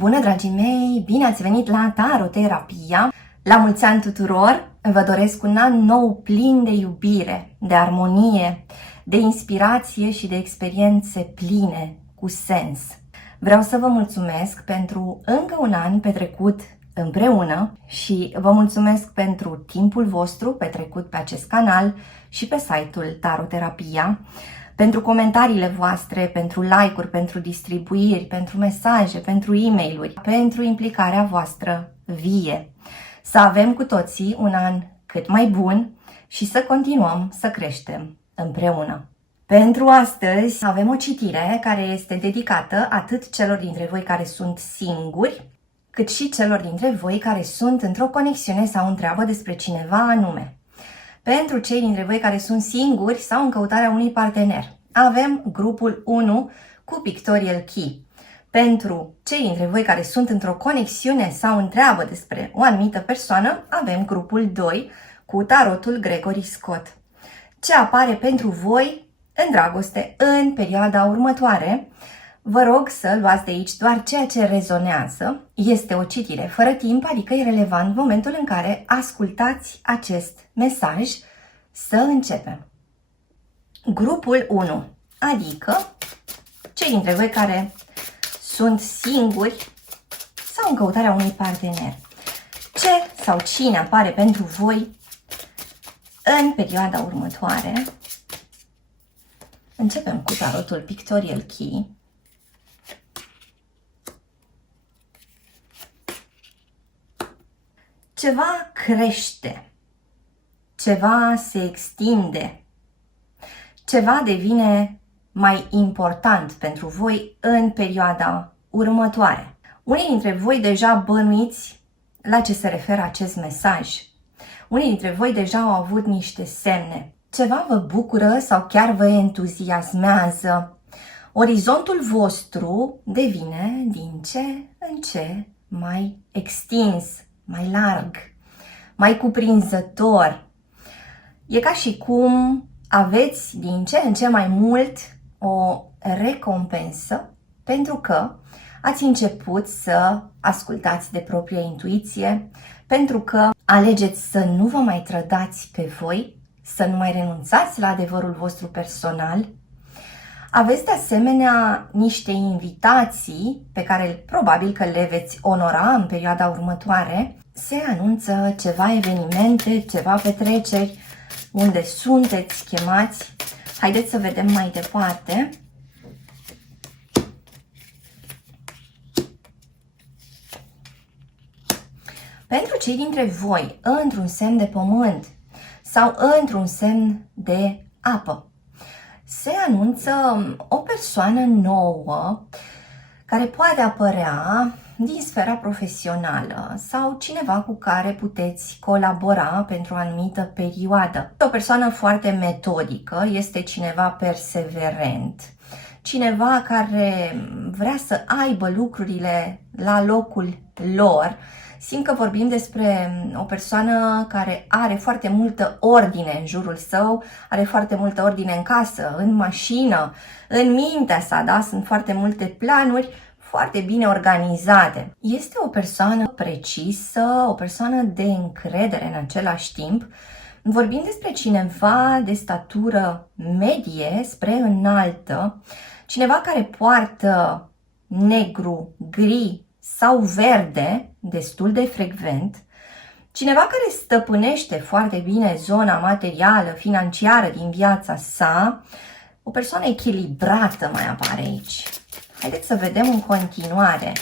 Bună, dragii mei! Bine ați venit la Taroterapia! La mulți ani tuturor! Vă doresc un an nou plin de iubire, de armonie, de inspirație și de experiențe pline, cu sens. Vreau să vă mulțumesc pentru încă un an petrecut împreună și vă mulțumesc pentru timpul vostru petrecut pe acest canal și pe site-ul Taroterapia, pentru comentariile voastre, pentru like-uri, pentru distribuiri, pentru mesaje, pentru e-mail-uri, pentru implicarea voastră vie. Să avem cu toții un an cât mai bun și să continuăm să creștem împreună. Pentru astăzi avem o citire care este dedicată atât celor dintre voi care sunt singuri, cât și celor dintre voi care sunt într-o conexiune sau întreabă despre cineva anume. Pentru cei dintre voi care sunt singuri sau în căutarea unui partener, avem grupul 1 cu Pictorial Key. Pentru cei dintre voi care sunt într-o conexiune sau întreabă despre o anumită persoană, avem grupul 2 cu tarotul Gregory Scott. Ce apare pentru voi în dragoste în perioada următoare? Vă rog să luați de aici doar ceea ce rezonează. Este o citire fără timp, adică e relevant în momentul în care ascultați acest mesaj. Să începem. Grupul 1, adică cei dintre voi care sunt singuri sau în căutarea unui partener. Ce sau cine apare pentru voi în perioada următoare? Începem cu tarotul Pictorial Key. Ceva crește, ceva se extinde, ceva devine mai important pentru voi în perioada următoare. Unii dintre voi deja bănuiți la ce se referă acest mesaj. Unii dintre voi deja au avut niște semne. Ceva vă bucură sau chiar vă entuziasmează. Orizontul vostru devine din ce în ce mai extins, mai larg, mai cuprinzător. E ca și cum aveți din ce în ce mai mult o recompensă pentru că ați început să ascultați de propria intuiție, pentru că alegeți să nu vă mai trădați pe voi, să nu mai renunțați la adevărul vostru personal. Aveți de asemenea niște invitații pe care probabil că le veți onora în perioada următoare. Se anunță ceva evenimente, ceva petreceri unde sunteți chemați. Haideți să vedem mai departe. Pentru cei dintre voi într-un semn de pământ sau într-un semn de apă, se anunță o persoană nouă care poate apărea din sfera profesională sau cineva cu care puteți colabora pentru o anumită perioadă. O persoană foarte metodică, este cineva perseverent, cineva care vrea să aibă lucrurile la locul lor. Simt că vorbim despre o persoană care are foarte multă ordine în jurul său, are foarte multă ordine în casă, în mașină, în mintea sa, da? Sunt foarte multe planuri foarte bine organizate. Este o persoană precisă, o persoană de încredere în același timp. Vorbim despre cineva de statură medie spre înaltă, cineva care poartă negru, gri sau verde, destul de frecvent, cineva care stăpânește foarte bine zona materială, financiară din viața sa, o persoană echilibrată mai apare aici. Haideți să vedem în continuare.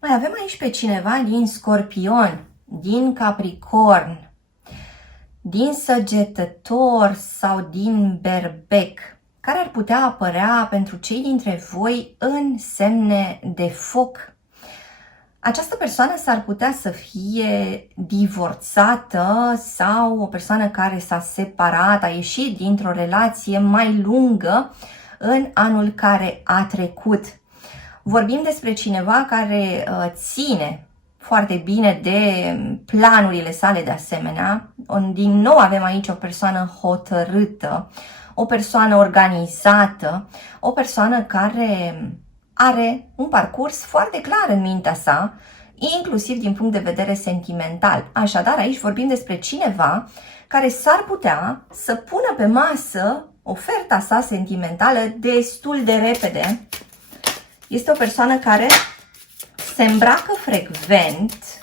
Mai avem aici pe cineva din Scorpion, din Capricorn, din Săgetător sau din Berbec, care ar putea apărea pentru cei dintre voi în semne de foc. Această persoană s-ar putea să fie divorțată sau o persoană care s-a separat, a ieșit dintr-o relație mai lungă în anul care a trecut. Vorbim despre cineva care ține foarte bine de planurile sale de asemenea. Din nou avem aici o persoană hotărâtă, o persoană organizată, o persoană care are un parcurs foarte clar în mintea sa, inclusiv din punct de vedere sentimental. Așadar, aici vorbim despre cineva care s-ar putea să pună pe masă oferta sa sentimentală destul de repede. Este o persoană care se îmbracă frecvent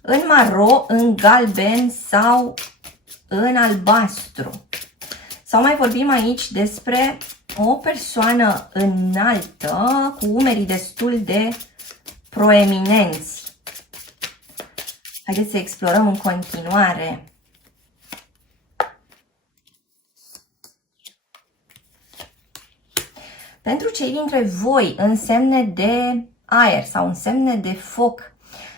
în maro, în galben sau în albastru. Sau mai vorbim aici despre o persoană înaltă cu umerii destul de proeminenți. Haideți să explorăm în continuare. Pentru cei dintre voi în semne de aer sau în semne de foc,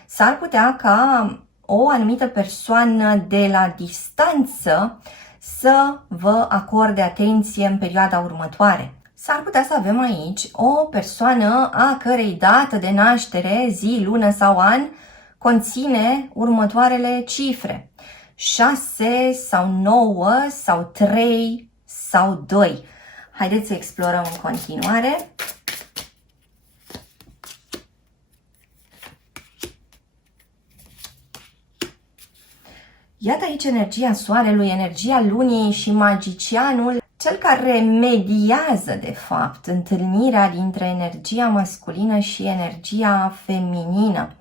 s-ar putea ca o anumită persoană de la distanță să vă acorde atenție în perioada următoare. S-ar putea să avem aici o persoană a cărei dată de naștere, zi, lună sau an conține următoarele cifre: 6 sau 9 sau 3 sau 2. Haideți să explorăm în continuare. Iată aici energia soarelui, energia lunii și magicianul, cel care mediază de fapt întâlnirea dintre energia masculină și energia feminină.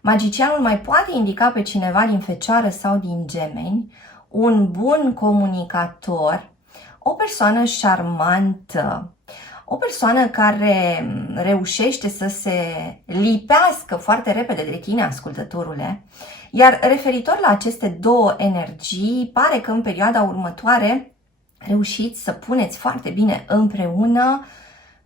Magicianul mai poate indica pe cineva din Fecioară sau din Gemeni, un bun comunicator, o persoană șarmantă, o persoană care reușește să se lipească foarte repede de tine, ascultătorule. Iar referitor la aceste două energii, pare că în perioada următoare reușiți să puneți foarte bine împreună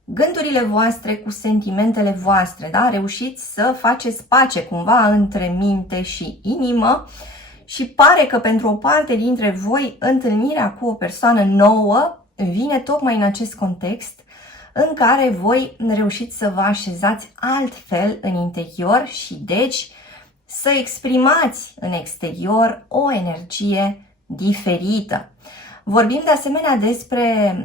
gândurile voastre cu sentimentele voastre, da? Reușiți să faceți pace cumva între minte și inimă și pare că pentru o parte dintre voi întâlnirea cu o persoană nouă vine tocmai în acest context în care voi reușiți să vă așezați altfel în interior și deci să exprimați în exterior o energie diferită. Vorbim de asemenea despre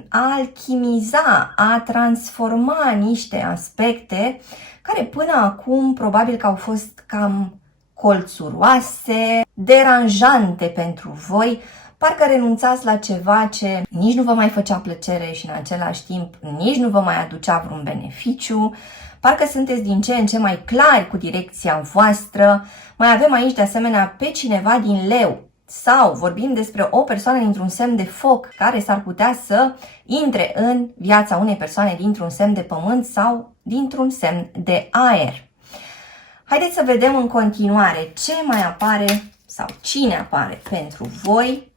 a alchimiza, a transforma niște aspecte care până acum probabil că au fost cam colțuroase, deranjante pentru voi, parcă renunțați la ceva ce nici nu vă mai făcea plăcere și în același timp nici nu vă mai aducea vreun beneficiu, parcă sunteți din ce în ce mai clari cu direcția voastră. Mai avem aici de asemenea pe cineva din Leu sau vorbim despre o persoană dintr-un semn de foc care s-ar putea să intre în viața unei persoane dintr-un semn de pământ sau dintr-un semn de aer. Haideți să vedem în continuare ce mai apare sau cine apare pentru voi.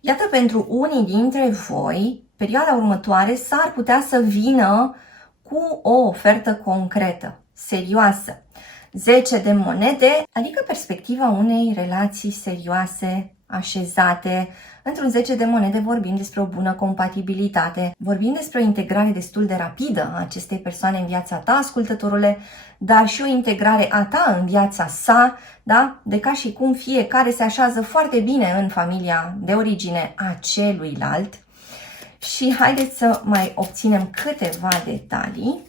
Iată, pentru unii dintre voi, perioada următoare s-ar putea să vină cu o ofertă concretă, serioasă. 10 de monede, adică perspectiva unei relații serioase, așezate. Într-un 10 de monede vorbim despre o bună compatibilitate, vorbim despre o integrare destul de rapidă a acestei persoane în viața ta, ascultătorule, dar și o integrare a ta în viața sa, da? De ca și cum fiecare se așează foarte bine în familia de origine a celuilalt. Și haideți să mai obținem câteva detalii.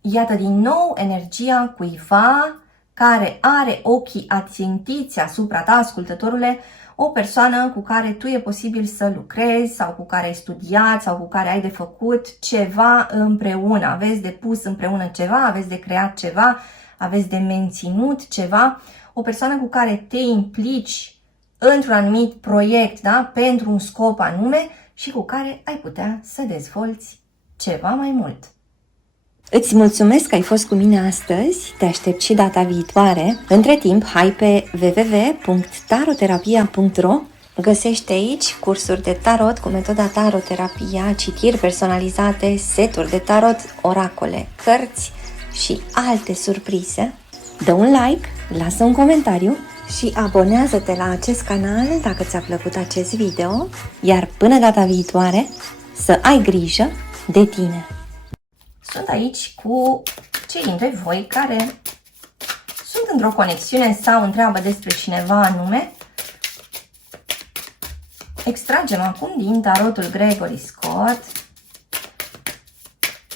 Iată din nou energia cuiva care are ochii ațintiți asupra ta, ascultătorule, o persoană cu care tu e posibil să lucrezi sau cu care ai studiat sau cu care ai de făcut ceva împreună. Aveți de pus împreună ceva, aveți de creat ceva, aveți de menținut ceva. O persoană cu care te implici într-un anumit proiect, da? Pentru un scop anume și cu care ai putea să dezvolți ceva mai mult. Îți mulțumesc că ai fost cu mine astăzi, te aștept și data viitoare. Între timp, hai pe www.taroterapia.ro. Găsești aici cursuri de tarot cu metoda taroterapia, citiri personalizate, seturi de tarot, oracole, cărți și alte surprize. Dă un like, lasă un comentariu și abonează-te la acest canal dacă ți-a plăcut acest video. Iar până data viitoare, să ai grijă de tine. Sunt aici cu cei dintre voi care sunt într-o conexiune sau întreabă despre cineva anume. Extragem acum din tarotul Gregory Scott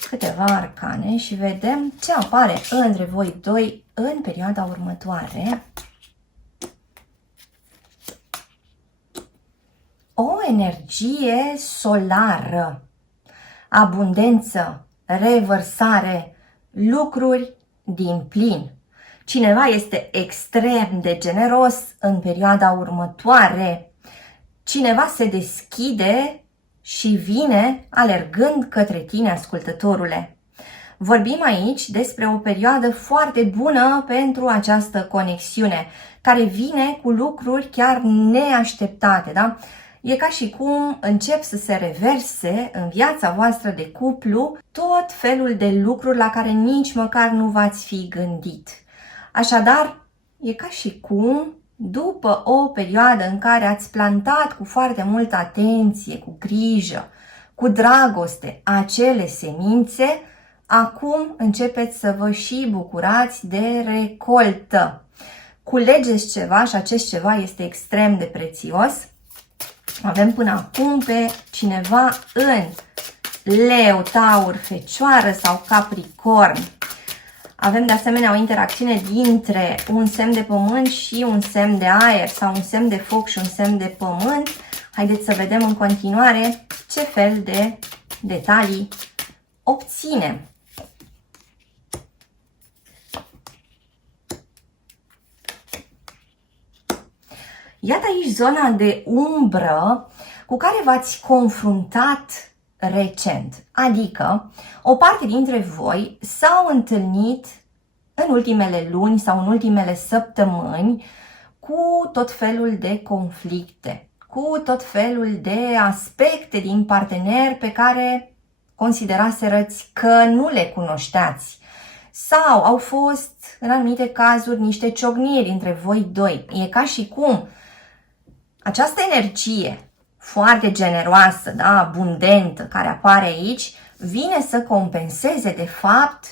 câteva arcane și vedem ce apare între voi doi în perioada următoare. O energie solară, abundență, revărsare, lucruri din plin. Cineva este extrem de generos în perioada următoare. Cineva se deschide și vine alergând către tine, ascultătorule. Vorbim aici despre o perioadă foarte bună pentru această conexiune, care vine cu lucruri chiar neașteptate, da? E ca și cum încep să se reverse în viața voastră de cuplu tot felul de lucruri la care nici măcar nu v-ați fi gândit. Așadar, e ca și cum, după o perioadă în care ați plantat cu foarte multă atenție, cu grijă, cu dragoste acele semințe, acum începeți să vă și bucurați de recoltă. Culegeți ceva și acest ceva este extrem de prețios. Avem până acum pe cineva în Leu, Taur, Fecioară sau Capricorn. Avem de asemenea o interacțiune dintre un semn de pământ și un semn de aer sau un semn de foc și un semn de pământ. Haideți să vedem în continuare ce fel de detalii obținem. Iată aici zona de umbră cu care v-ați confruntat recent, adică o parte dintre voi s-au întâlnit în ultimele luni sau în ultimele săptămâni cu tot felul de conflicte, cu tot felul de aspecte din partener pe care consideraserăți că nu le cunoșteați. Sau au fost, în anumite cazuri, niște ciocniri între voi doi. E ca și cum această energie foarte generoasă, da, abundentă, care apare aici, vine să compenseze, de fapt,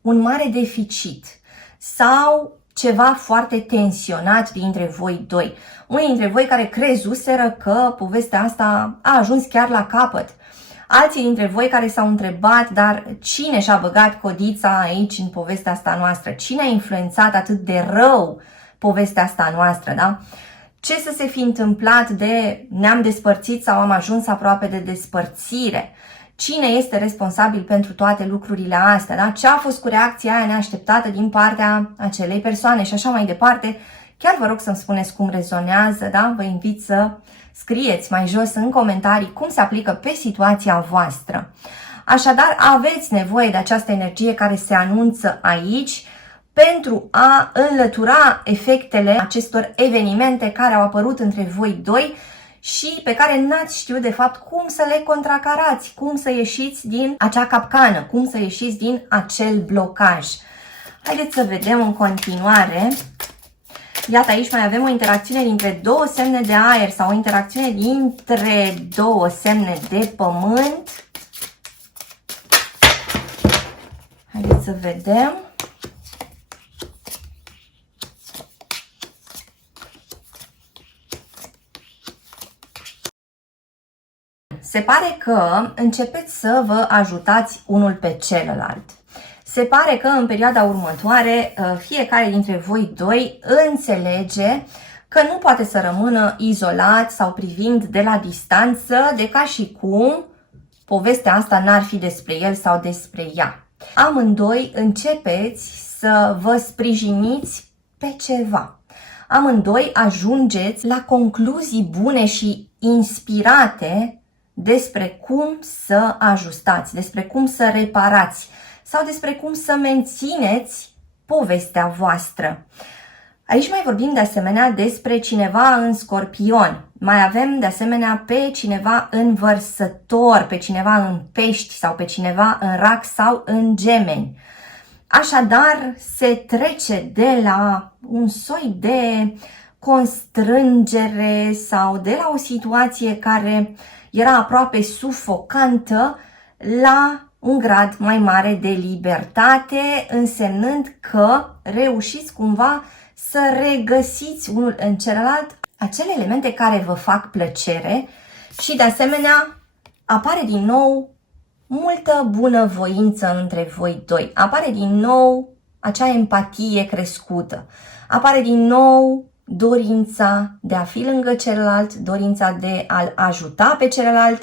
un mare deficit sau ceva foarte tensionat dintre voi doi. Unii dintre voi care crezuseră că povestea asta a ajuns chiar la capăt. Alții dintre voi care s-au întrebat, dar cine și-a băgat codița aici în povestea asta noastră? Cine a influențat atât de rău povestea asta noastră, da? Ce să se fi întâmplat de ne-am despărțit sau am ajuns aproape de despărțire? Cine este responsabil pentru toate lucrurile astea? Da? Ce a fost cu reacția aia neașteptată din partea acelei persoane și așa mai departe? Chiar vă rog să-mi spuneți cum rezonează, da? Vă invit să scrieți mai jos în comentarii cum se aplică pe situația voastră. Așadar, aveți nevoie de această energie care se anunță aici pentru a înlătura efectele acestor evenimente care au apărut între voi doi și pe care n-ați știut de fapt cum să le contracarați, cum să ieșiți din acea capcană, cum să ieșiți din acel blocaj. Haideți să vedem în continuare. Iată, aici mai avem o interacțiune dintre două semne de aer sau o interacțiune dintre două semne de pământ. Haideți să vedem. Se pare că începeți să vă ajutați unul pe celălalt. Se pare că în perioada următoare fiecare dintre voi doi înțelege că nu poate să rămână izolat sau privind de la distanță, de ca și cum povestea asta n-ar fi despre el sau despre ea. Amândoi începeți să vă sprijiniți pe ceva. Amândoi ajungeți la concluzii bune și inspirate despre cum să ajustați, despre cum să reparați sau despre cum să mențineți povestea voastră. Aici mai vorbim de asemenea despre cineva în Scorpion. Mai avem de asemenea pe cineva în Vărsător, pe cineva în Pești sau pe cineva în Rac sau în Gemeni. Așadar, se trece de la un soi de constrângere sau de la o situație care era aproape sufocantă la un grad mai mare de libertate, însemnând că reușiți cumva să regăsiți unul în celălalt acele elemente care vă fac plăcere și de asemenea apare din nou multă bunăvoință între voi doi. Apare din nou acea empatie crescută. Apare din nou dorința de a fi lângă celălalt, dorința de a-l ajuta pe celălalt.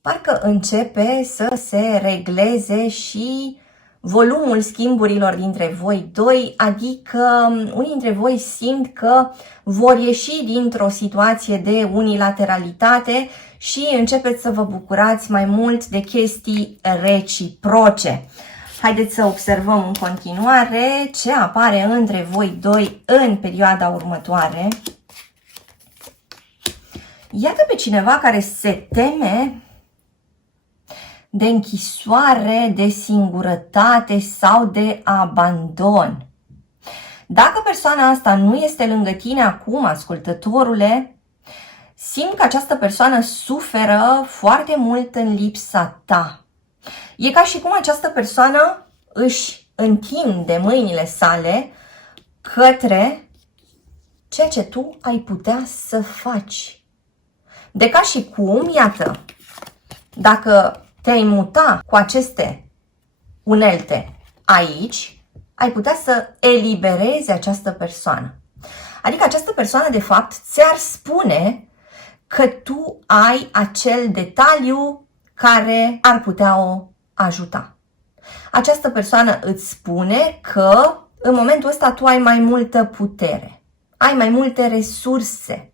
Parcă începe să se regleze și volumul schimburilor dintre voi doi, adică unii dintre voi simt că vor ieși dintr-o situație de unilateralitate și începeți să vă bucurați mai mult de chestii reciproce. Haideți să observăm în continuare ce apare între voi doi în perioada următoare. Iată pe cineva care se teme de închisoare, de singurătate sau de abandon. Dacă persoana asta nu este lângă tine acum, ascultătorule, simt că această persoană suferă foarte mult în lipsa ta. E ca și cum această persoană își întinde mâinile sale către ceea ce tu ai putea să faci. De ca și cum, iată, dacă te-ai muta cu aceste unelte aici, ai putea să eliberezi această persoană. Adică această persoană, de fapt, ți-ar spune că tu ai acel detaliu care ar putea o ajuta. Această persoană îți spune că în momentul ăsta tu ai mai multă putere, ai mai multe resurse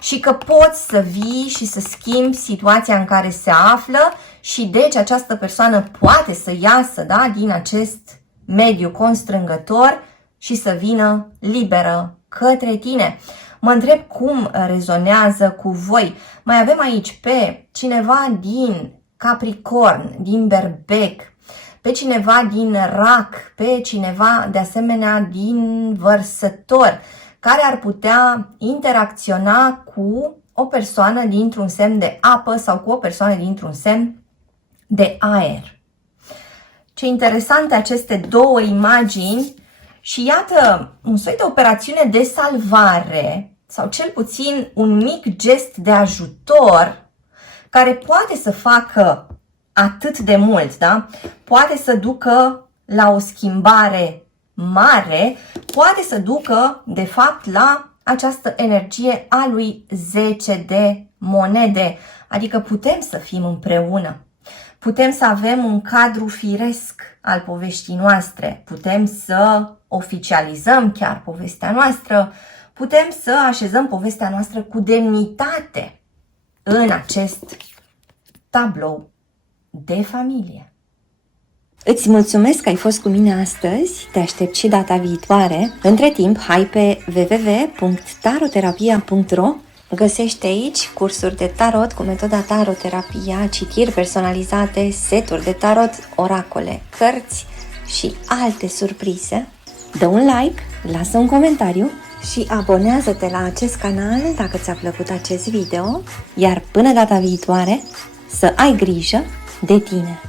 și că poți să vii și să schimbi situația în care se află și deci această persoană poate să iasă, da, din acest mediu constrângător și să vină liberă către tine. Mă întreb cum rezonează cu voi. Mai avem aici pe cineva din Capricorn, din Berbec, pe cineva din Rac, pe cineva de asemenea din Vărsător, care ar putea interacționa cu o persoană dintr-un semn de apă sau cu o persoană dintr-un semn de aer. Ce interesante aceste două imagini și iată un soi de operațiune de salvare sau cel puțin un mic gest de ajutor care poate să facă atât de mult, da? Poate să ducă la o schimbare mare, poate să ducă de fapt la această energie a lui 10 de monede, adică putem să fim împreună. Putem să avem un cadru firesc al poveștii noastre, putem să oficializăm chiar povestea noastră, putem să așezăm povestea noastră cu demnitate în acest tablou de familie. Îți mulțumesc că ai fost cu mine astăzi, te aștept și data viitoare. Între timp, hai pe www.taroterapia.ro. Găsești aici cursuri de tarot cu metoda taroterapia, citiri personalizate, seturi de tarot, oracole, cărți și alte surprize. Dă un like, lasă un comentariu și abonează-te la acest canal dacă ți-a plăcut acest video, iar până data viitoare să ai grijă de tine!